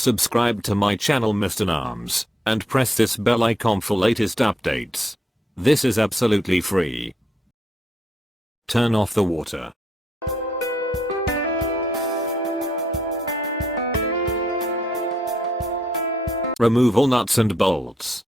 Subscribe to my channel MrNams, and press this bell icon for latest updates. This is absolutely free. Turn off the water. Remove all nuts and bolts.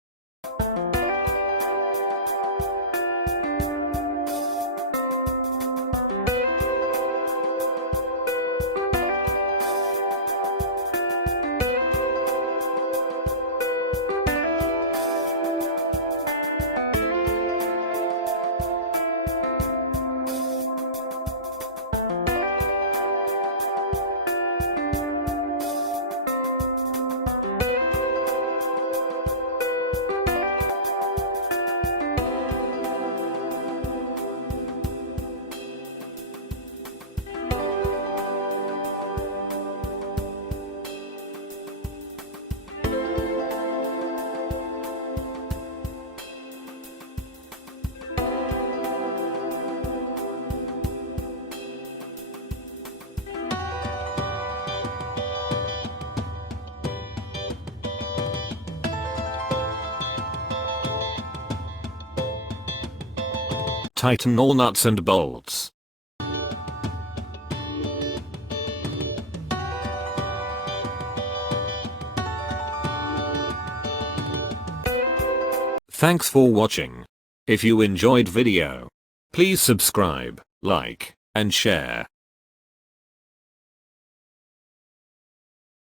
Tighten all nuts and bolts. Thanks for watching. If you enjoyed video, please subscribe, like, and share.